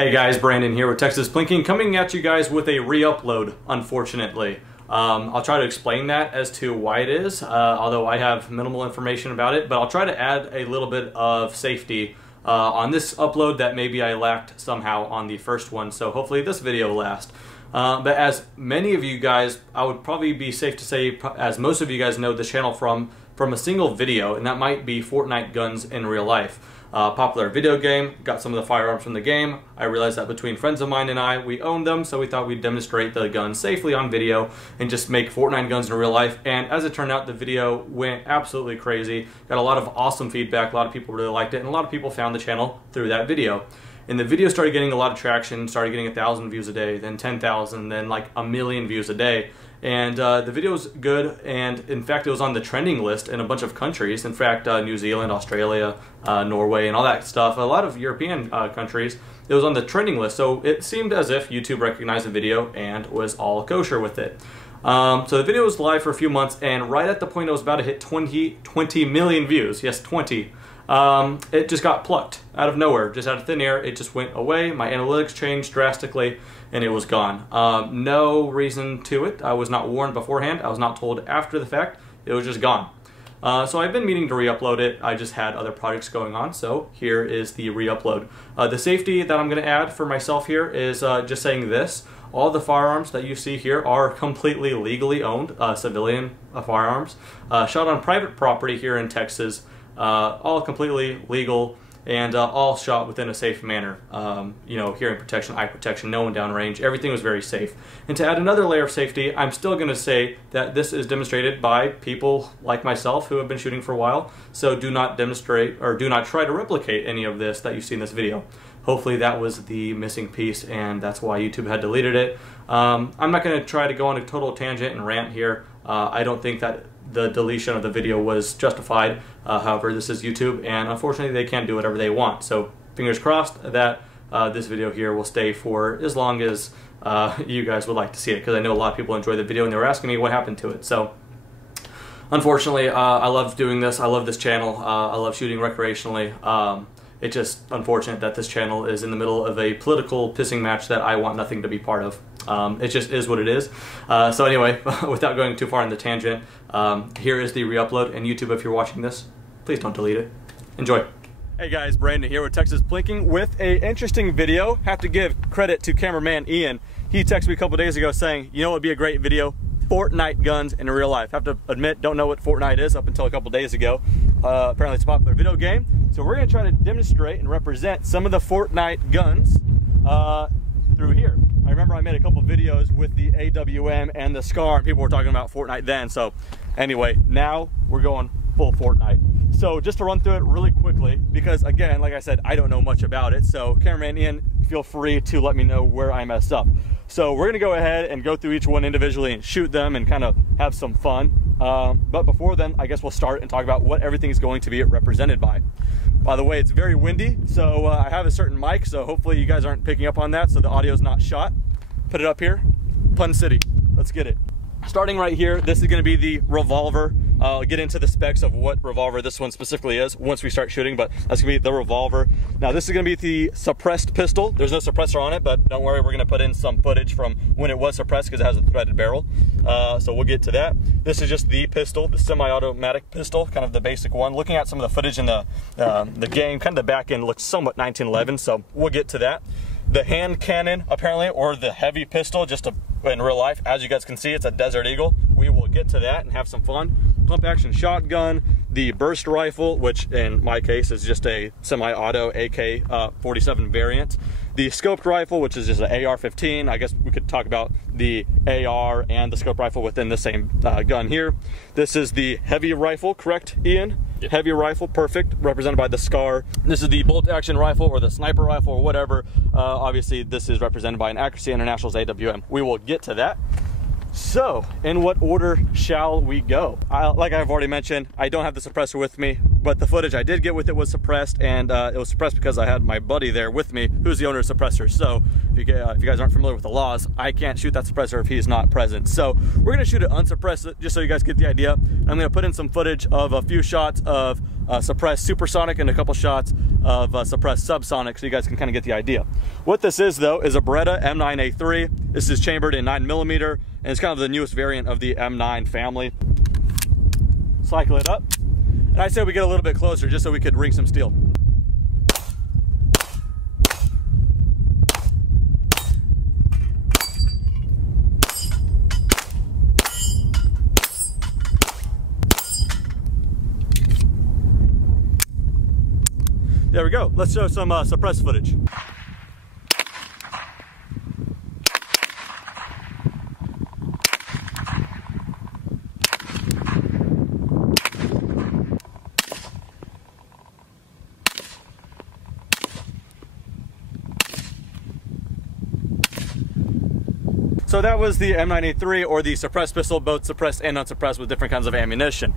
Hey guys, Brandon here with Texas Plinking, coming at you guys with a re-upload, unfortunately. I'll try to explain that as to why it is, although I have minimal information about it, but I'll try to add a little bit of safety on this upload that maybe I lacked somehow on the first one, so hopefully this video will last. But as many of you guys, I would probably be safe to say, as most of you guys know this channel from a single video, and that might be Fortnite guns in real life. Popular video game, got some of the firearms from the game. I realized that between friends of mine and I, we owned them, so we thought we'd demonstrate the gun safely on video and just make Fortnite guns in real life. And as it turned out, the video went absolutely crazy. Got a lot of awesome feedback, a lot of people really liked it, and a lot of people found the channel through that video. And the video started getting a lot of traction, started getting 1,000 views a day, then 10,000, then like 1,000,000 views a day. And the video was good, and in fact it was on the trending list in a bunch of countries. In fact, New Zealand, Australia, Norway, and all that stuff, a lot of European countries, it was on the trending list. So it seemed as if YouTube recognized the video and was all kosher with it. So the video was live for a few months, and right at the point it was about to hit 20 million views, yes, 20, it just got plucked out of nowhere, just out of thin air. It just went away. My analytics changed drastically, and it was gone. No reason to it. I was not warned beforehand. I was not told after the fact. It was just gone. So I've been meaning to re-upload it. I just had other projects going on, so here is the re-upload. The safety that I'm going to add for myself here is just saying this. All the firearms that you see here are completely legally owned, civilian firearms, shot on private property here in Texas. All completely legal and all shot within a safe manner. You know, hearing protection, eye protection, no one downrange, everything was very safe. And to add another layer of safety, I'm still going to say that this is demonstrated by people like myself who have been shooting for a while, so do not demonstrate or do not try to replicate any of this that you see in this video. Hopefully that was the missing piece, and that's why YouTube had deleted it. I'm not going to try to go on a total tangent and rant here. I don't think that the deletion of the video was justified. However, this is YouTube, and unfortunately they can't do whatever they want. So fingers crossed that this video here will stay for as long as you guys would like to see it, because I know a lot of people enjoy the video and they were asking me what happened to it. So unfortunately, I love doing this. I love this channel. I love shooting recreationally. It's just unfortunate that this channel is in the middle of a political pissing match that I want nothing to be part of. It just is what it is. So anyway, without going too far on the tangent, here is the re-upload. And YouTube, if you're watching this, please don't delete it. Enjoy. Hey guys, Brandon here with Texas Plinking with a interesting video. Have to give credit to cameraman Ian. He texted me a couple days ago saying, you know what would be a great video? Fortnite guns in real life. Have to admit, don't know what Fortnite is up until a couple days ago. Apparently it's a popular video game. So we're gonna try to demonstrate and represent some of the Fortnite guns through here. I remember I made a couple videos with the AWM and the SCAR, and people were talking about Fortnite then. So anyway, now we're going full Fortnite. So just to run through it really quickly, because again, like I said, I don't know much about it. So cameraman Ian, feel free to let me know where I messed up. So we're gonna go ahead and go through each one individually and shoot them and kind of have some fun. But before then, I guess we'll start and talk about what everything's going to be represented by. By the way, it's very windy, so I have a certain mic, so hopefully you guys aren't picking up on that, so the audio's not shot. Put it up here. Pun City. Let's get it. Starting right here, this is going to be the revolver. I'll get into the specs of what revolver this one specifically is once we start shooting, but that's going to be the revolver. Now this is going to be the suppressed pistol. There's no suppressor on it, but don't worry, we're going to put in some footage from when it was suppressed because it has a threaded barrel. So we'll get to that. This is just the pistol, the semi-automatic pistol, kind of the basic one. Looking at some of the footage in the game, kind of the back end looks somewhat 1911, so we'll get to that. The hand cannon, apparently, or the heavy pistol, just in real life, as you guys can see, it's a Desert Eagle. We will get to that and have some fun. Pump action shotgun, the burst rifle, which in my case is just a semi-auto AK-47 variant. The scoped rifle, which is just an AR-15. I guess we could talk about the AR and the scoped rifle within the same gun here. This is the heavy rifle, correct, Ian? Yep. Heavy rifle, perfect, represented by the SCAR. This is the bolt action rifle or the sniper rifle or whatever. Obviously, this is represented by an Accuracy International's AWM. We will get to that. So, in what order shall we go? Like I've already mentioned, I don't have the suppressor with me, but the footage I did get with it was suppressed, and it was suppressed because I had my buddy there with me, who's the owner of the suppressor. So, if you guys aren't familiar with the laws, I can't shoot that suppressor if he's not present. So, we're gonna shoot it unsuppressed, just so you guys get the idea. I'm gonna put in some footage of a few shots of suppressed supersonic and a couple shots of suppressed subsonic, so you guys can kind of get the idea. What this is though is a Beretta M93. This is chambered in 9mm, and it's kind of the newest variant of the M9 family. Cycle it up, and I said we get a little bit closer just so we could ring some steel. There we go. Let's show some suppressed footage. So that was the M93, or the suppressed pistol, both suppressed and unsuppressed with different kinds of ammunition.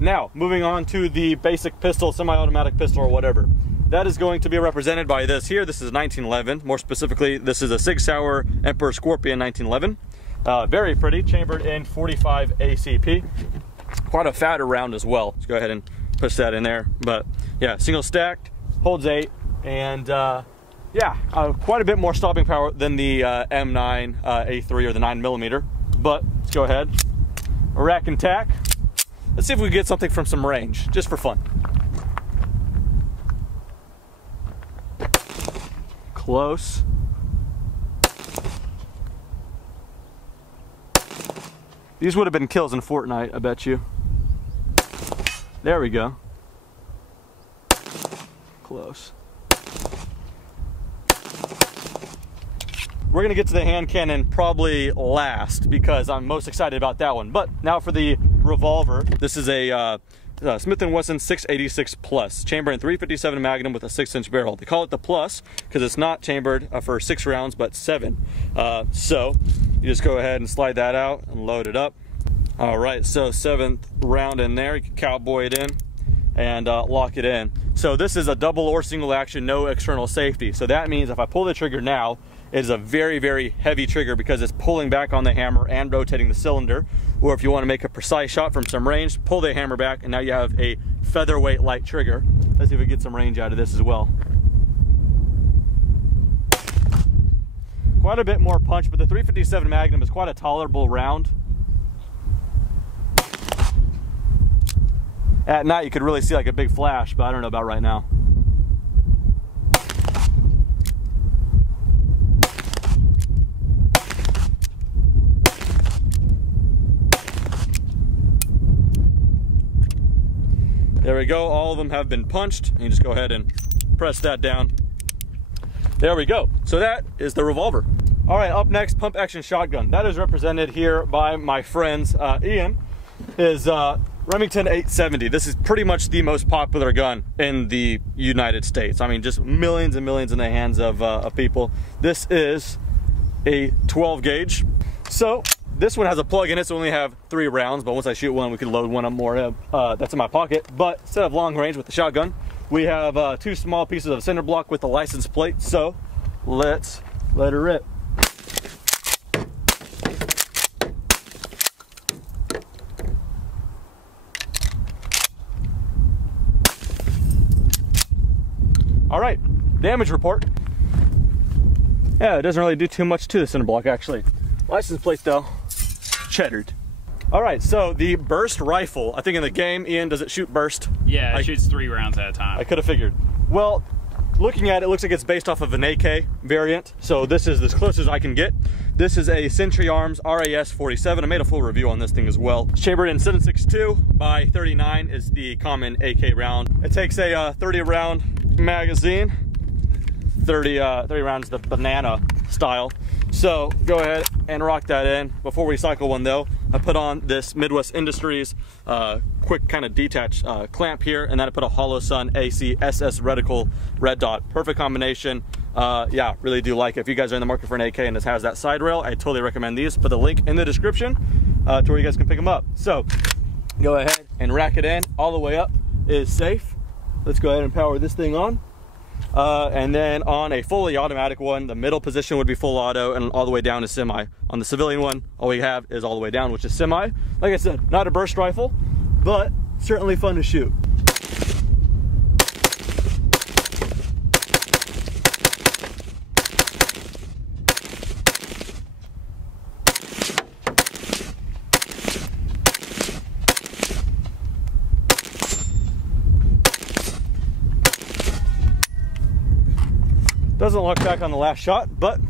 Now, moving on to the basic pistol, semi-automatic pistol, or whatever. That is going to be represented by this here. This is 1911. More specifically, this is a Sig Sauer Emperor Scorpion 1911. Very pretty, chambered in 45 ACP. Quite a fatter round as well. Let's go ahead and push that in there. But yeah, single stacked, holds 8, and yeah, quite a bit more stopping power than the M9 A3 or the 9mm. But let's go ahead, rack and tack. Let's see if we can get something from some range, just for fun. Close. These would have been kills in Fortnite, I bet you. There we go. Close. We're gonna get to the hand cannon probably last because I'm most excited about that one. But now for the revolver. This is a Smith & Wesson 686 Plus, chamber in .357 Magnum with a 6-inch barrel. They call it the Plus because it's not chambered for 6 rounds, but 7. So you just go ahead and slide that out and load it up. All right, so 7th round in there. You can cowboy it in and lock it in. So this is a double or single action, no external safety. So that means if I pull the trigger now, it is a very, very heavy trigger because it's pulling back on the hammer and rotating the cylinder. Or if you want to make a precise shot from some range, pull the hammer back, and now you have a featherweight light trigger. Let's see if we get some range out of this as well. Quite a bit more punch, but the .357 Magnum is quite a tolerable round. At night, you could really see like a big flash, but I don't know about right now. There we go, all of them have been punched. You just go ahead and press that down. There we go. So that is the revolver. All right, up next, pump action shotgun. That is represented here by my friends. Ian is Remington 870. This is pretty much the most popular gun in the United States. I mean, just millions and millions in the hands of people. This is a 12 gauge. So this one has a plug in it, so we only have 3 rounds, but once I shoot one, we can load one up more. That's in my pocket. But instead of long range with the shotgun, we have 2 small pieces of cinder block with the license plate. So let's let her rip. All right, damage report. Yeah, it doesn't really do too much to the cinder block, actually. License plate though, cheddared. All right, so the burst rifle, I think in the game, Ian, does it shoot burst? Yeah, it shoots 3 rounds at a time. I could have figured. Well, looking at it, it looks like it's based off of an AK variant, so this is as close as I can get. This is a Century Arms RAS 47. I made a full review on this thing as well. Chambered in 7.62 by 39 is the common AK round. It takes a 30 round magazine, 30 rounds the banana style. So go ahead and rock that in. Before we cycle one though, I put on this Midwest Industries quick kind of detach clamp here, and then I put a Holosun AC SS reticle red dot. Perfect combination. Yeah, really do like it. If you guys are in the market for an AK and this has that side rail, I totally recommend these. Put the link in the description to where you guys can pick them up. So go ahead and rack it in. All the way up is safe. Let's go ahead and power this thing on. And then on a fully automatic one, the middle position would be full auto, and all the way down is semi. On the civilian one, all we have is all the way down, which is semi. Like I said, not a burst rifle, but certainly fun to shoot. Doesn't look back on the last shot, but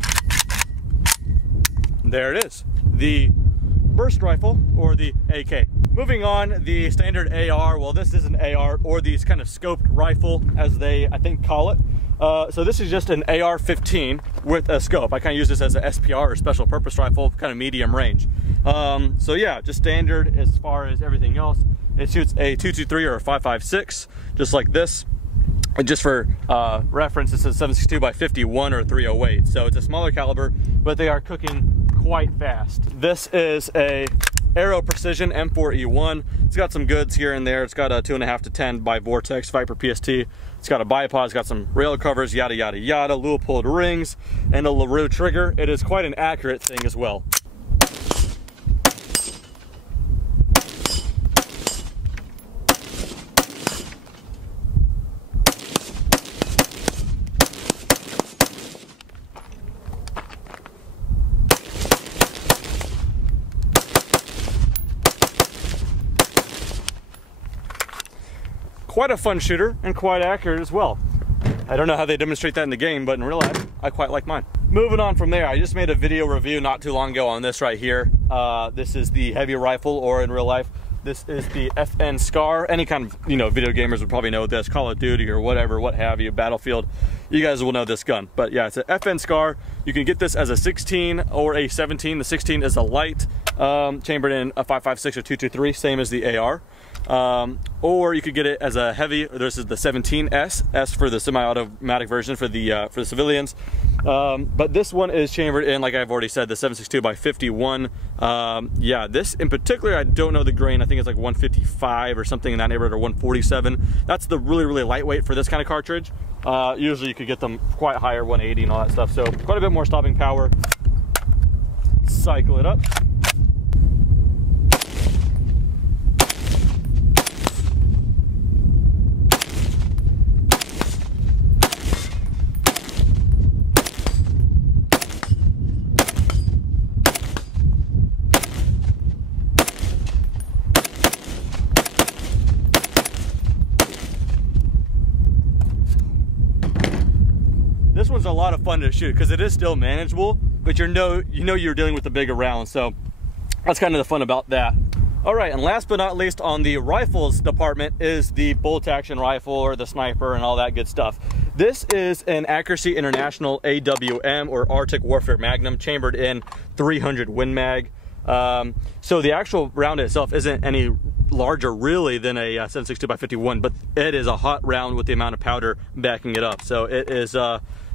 there it is. The burst rifle, or the AK. Moving on, the standard AR. Well, this is an AR, or these kind of scoped rifle, as they, I think, call it. So this is just an AR-15 with a scope. I kind of use this as a SPR, or special purpose rifle, kind of medium range. So yeah, just standard as far as everything else. It shoots a 223 or a 5.56, just like this. And just for reference, this is 7.62 by 51 or 308. So it's a smaller caliber, but they are cooking quite fast. This is a Aero Precision M4E1. It's got some goods here and there. It's got a 2.5 to 10 by Vortex Viper PST. It's got a bipod, it's got some rail covers, yada, yada, yada, Lewis pulled rings, and a LaRue trigger. It is quite an accurate thing as well. Quite a fun shooter and quite accurate as well. I don't know how they demonstrate that in the game, but in real life, I quite like mine. Moving on from there, I just made a video review not too long ago on this right here. This is the heavy rifle, or in real life, this is the FN Scar. Any kind of, video gamers would probably know this, Call of Duty or whatever, what have you, Battlefield. You guys will know this gun. But yeah, it's an FN Scar. You can get this as a 16 or a 17. The 16 is a light, chambered in a 5.56 or 223, same as the AR. Or you could get it as a heavy. This is the 17S, S for the semi-automatic version for the civilians. But this one is chambered in, like I've already said, the 7.62 by 51. Yeah, this in particular, I don't know the grain. I think it's like 155 or something in that neighborhood, or 147. That's the really, really lightweight for this kind of cartridge. Usually you could get them quite higher, 180 and all that stuff. So quite a bit more stopping power. Cycle it up. This one's a lot of fun to shoot because it is still manageable, but you know you're dealing with the bigger round, so that's kind of the fun about that. All right, and last but not least on the rifles department is the bolt action rifle, or the sniper, and all that good stuff. This is an Accuracy International AWM, or Arctic Warfare Magnum, chambered in 300 Win Mag. So the actual round itself isn't any larger really than a 7.62 by 51, but it is a hot round with the amount of powder backing it up. So it is,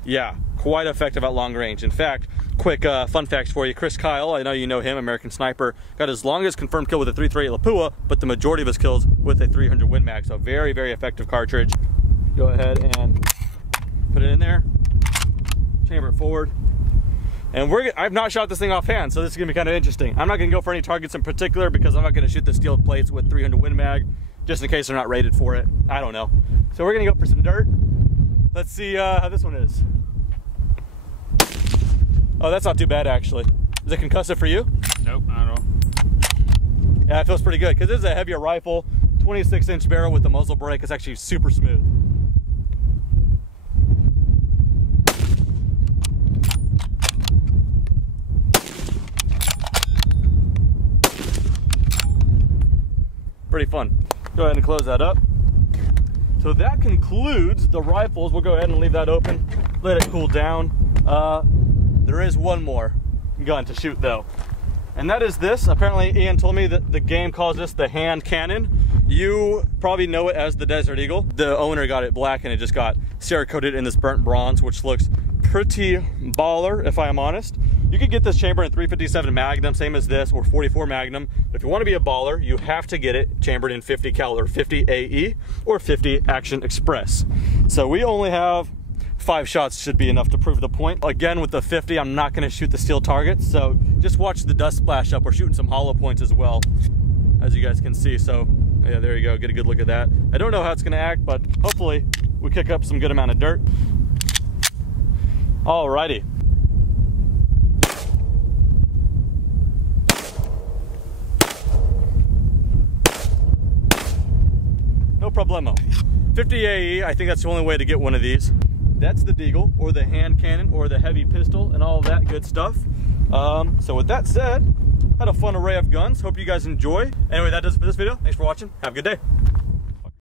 yeah, quite effective at long range. In fact, quick fun facts for you. Chris Kyle, I know you know him, American sniper, got his longest confirmed kill with a 338 Lapua, but the majority of his kills with a 300 Win Mag. So very, very effective cartridge. Go ahead and put it in there, chamber it forward. And I've not shot this thing offhand, so this is gonna be kind of interesting. I'm not gonna go for any targets in particular because I'm not gonna shoot the steel plates with 300 Win Mag, just in case they're not rated for it. I don't know. So we're gonna go for some dirt. Let's see how this one is. Oh, that's not too bad actually. Is it concussive for you? Nope, not at all. Yeah, it feels pretty good because this is a heavier rifle, 26-inch barrel with the muzzle brake. It's actually super smooth. Pretty fun. Go ahead and close that up. So that concludes the rifles. We'll go ahead and leave that open, let it cool down. There is one more gun to shoot though, and that is this. Apparently Ian told me that the game calls this the hand cannon. You probably know it as the Desert Eagle. The owner got it black and it just got Cerakoted in this burnt bronze, which looks pretty baller if I am honest. You could get this chamber in 357 Magnum, same as this, or 44 Magnum. But if you want to be a baller, you have to get it chambered in 50 cal, or 50 AE, or 50 Action Express. So we only have 5 shots, should be enough to prove the point. Again, with the 50, I'm not going to shoot the steel targets, so just watch the dust splash up. We're shooting some hollow points as well, as you guys can see. So yeah, there you go, get a good look at that. I don't know how it's going to act, but hopefully we kick up some good amount of dirt. Alrighty. No problemo. 50 AE, I think that's the only way to get one of these. That's the deagle, or the hand cannon, or the heavy pistol, and all of that good stuff. So with that said, had a fun array of guns. Hope you guys enjoy. Anyway, that does it for this video. Thanks for watching. Have a good day.